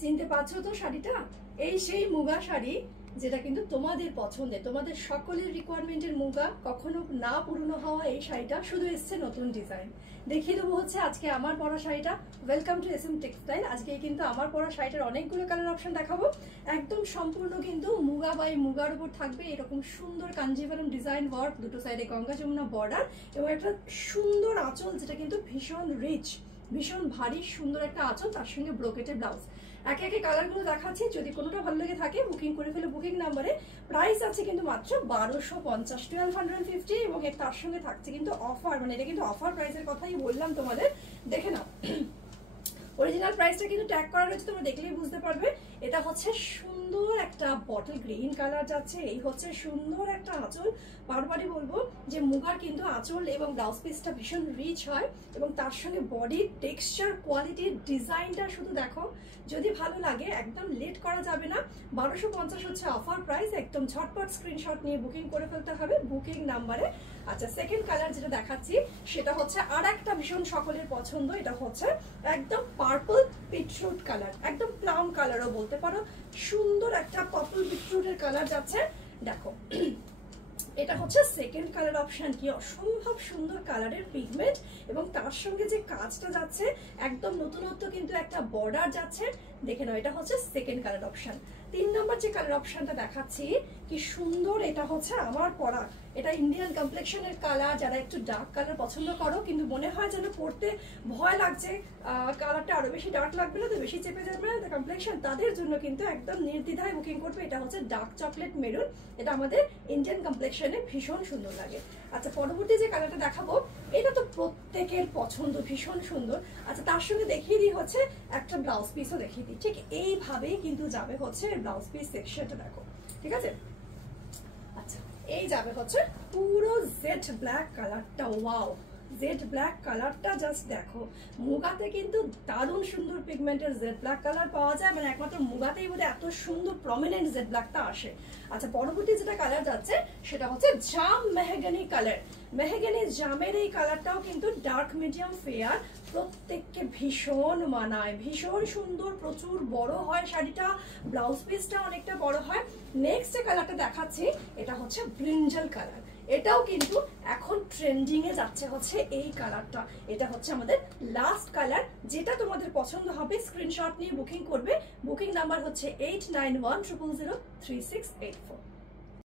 চিনতে পারছো তো শাড়িটা? এই সেই মুগা শাড়ি যেটা কিন্তু তোমাদের পছন্দের, তোমাদের সকলের রিকোয়ারমেন্টের মুগা, কখনো না পুরনো হওয়া এই শাড়িটা শুধু এসছে নতুন ডিজাইন। দেখিয়ে দেবো হচ্ছে আজকে আমার পরা শাড়িটা। Welcome to SM textile. আজকে কিন্তু আমার পরা শাড়িটার অনেকগুলো কালার অপশন দেখাবো। একদম সম্পূর্ণ কিন্তু মুগা বা এই মুগার উপর থাকবে এরকম সুন্দর কাঞ্জিভারম ডিজাইন ওয়ার্ক, দুটো সাইডে গঙ্গা যমুনা বর্ডার এবং একটা সুন্দর আঁচল যেটা কিন্তু ভীষণ রিচ, ভীষণ ভারী সুন্দর একটা আঁচল, তার সঙ্গে ব্রোকেটের ব্লাউজ। একে একে কালারগুলো দেখাচ্ছি, যদি কোনোটা ভালো লেগে থাকে বুকিং করে ফেলে বুকিং নাম্বারে। প্রাইস আছে কিন্তু মাত্র 1250, 1250 এবং এর তার সঙ্গে থাকছে কিন্তু অফার, মানে এটা কিন্তু অফার প্রাইসের কথাই বললাম তোমাদের, দেখে নাও। অরিজিনাল প্রাইসটা কিন্তু ট্যাগ করা রয়েছে, তোমরা দেখলেই বুঝতে পারবে। এটা হচ্ছে সুন্দর একটা বটল গ্রিন কালার যাচ্ছে, এই হচ্ছে সুন্দর একটা আঁচল। বারবারই বলবো যে মুগার কিন্তু আঁচল এবং ব্লাউজ পিসটা ভীষণ রিচ হয় এবং তার সঙ্গে বডির টেক্সচার, কোয়ালিটির, ডিজাইনটা শুধু দেখো। যদি ভালো লাগে একদম লেট করা যাবে না। 1250 হচ্ছে অফার প্রাইস, একদম ঝটপট স্ক্রিনশট নিয়ে বুকিং করে ফেলতে হবে বুকিং নাম্বারে। আচ্ছা, সেকেন্ড কালার যেটা দেখাচ্ছি সেটা হচ্ছে আর একটা ভীষণ সকলের পছন্দ। এটা হচ্ছে একদম পার্পল বিটরুট কালার, একদম প্লাম কালারও বলতে পারো। সুন্দর একটা পার্পল বিটরুটের কালার যাচ্ছে, দেখো। এটা হচ্ছে সেকেন্ড কালার অপশন। কি অসম্ভব সুন্দর কালারের পিগমেন্ট এবং তার সঙ্গে যে কাজটা যাচ্ছে একদম নতুনত্ব কিন্তু একটা বর্ডার যাচ্ছে, দেখে নাও। এটা হচ্ছে সেকেন্ড কালার অপশন। 3 নম্বর যে কালার অপশনটা দেখাচ্ছি কি সুন্দর, এটা হচ্ছে আমার পরা, এটা ইন্ডিয়ান কমপ্লেকশনের কালার। যারা একটু ডার্ক কালার পছন্দ করো কিন্তু মনে হয় যেন পরতে ভয় লাগছে, কালারটা আরো বেশি ডার্ক লাগবে না তো, বেশি চেপে যাবে না কমপ্লেকশন, তাদের জন্য কিন্তু একদম নির্দ্বিধায় বুকিং করবে। এটা হচ্ছে ডার্ক চকলেট মেরুন, এটা আমাদের ইন্ডিয়ান কমপ্লেকশনে ভীষণ সুন্দর লাগে। আচ্ছা, পরবর্তী যে কালারটা দেখাবো এটা তো প্রত্যেকের পছন্দ, ভীষণ সুন্দর। আচ্ছা, তার সঙ্গে দেখিয়ে দিই হচ্ছে একটা ব্লাউজ পিসও দেখিয়ে দিই। ঠিক এইভাবেই কিন্তু যাবে হচ্ছে ব্লাউজ পিস সেকশনটা, দেখো, ঠিক আছে। আচ্ছা, এই যাবে হচ্ছে পুরো জেড ব্ল্যাক কালারটা। ওয়াও, জেড ব্ল্যাক কালারটা জাস্ট দেখো। মুগাতে কিন্তু দারুণ সুন্দর পিগমেন্টের জেড ব্ল্যাক কালার পাওয়া যায়, মানে একমাত্র মুগাতেই বোধহয় এত সুন্দর প্রমিনেন্ট জেড ব্ল্যাকটা আসে। আচ্ছা, পরবর্তী যেটা কালার যাচ্ছে সেটা হচ্ছে জাম মেহগানি কালার। মেহগানি জামের এই কালারটাও কিন্তু ডার্ক মিডিয়াম ফেয়ার, প্রত্যেককে ভীষণ মানায়, ভীষণ সুন্দর, প্রচুর বড় হয় শাড়িটা, ব্লাউজ পিসটা অনেকটা বড় হয়। নেক্সট যে কালারটা দেখাচ্ছি এটা হচ্ছে ব্রিঞ্জাল কালার। এটাও কিন্তু এখন ট্রেন্ডিং এ যাচ্ছে হচ্ছে এই কালারটা। এটা হচ্ছে আমাদের লাস্ট কালার। যেটা তোমাদের পছন্দ হবে স্ক্রিনশট নিয়ে বুকিং করবে। বুকিং নাম্বার হচ্ছে 8910003684।